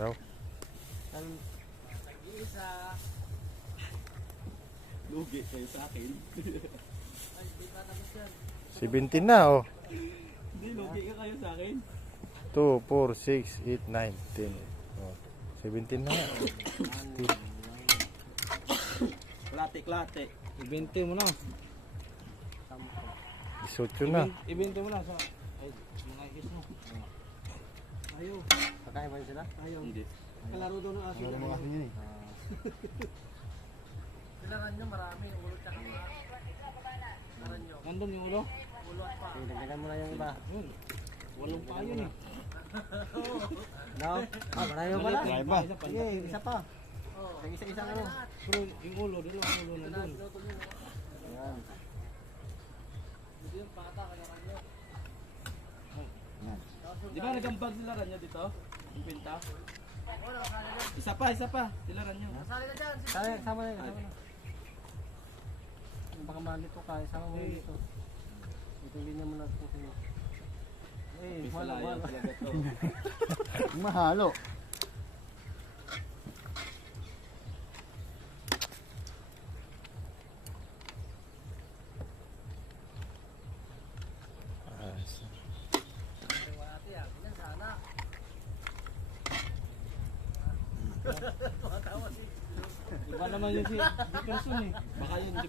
Raw. Isa. Lugi kayo sa akin. Ay, di pa tapos yan. 17 na oh. Hindi, lugi ka kayo sa akin. 2, 4, 6, 8, 9, 10. Oh. 17 na nga. Klate-klate. Ibente mo na. 18 na. Ibente mo na sa... Ay, mga ikis mo. Ayaw. Kakain ba sila? Ayaw. Hindi. Kalaro daw ng aso. mga asin yun eh. Kailangan nyo marami. Ulo tsaka mga. Kailangan nyo. Nandun yung ulo? Ulo at pa. Dagdagan mo na yung iba. Yun. Walong pa yun eh. No? Ah, marami pala. Marami pa. Isa pa. Sige, isa pa. Yung isa-isa ano. Pero yung ulo, ang ulo Ito na, nandun. Di ba nagambag silaran nyo dito? Yung pinta? Isa pa, isa pa. Silaran nyo. Nakasali ka dyan. Sama, sama na, na. Baka malit ko kaya, sama mo yun dito. Ito linya mo na ito sa'yo. Eh, wala, wala. Mahalo. Iba naman yun si Dickerson eh. Baka yun, hindi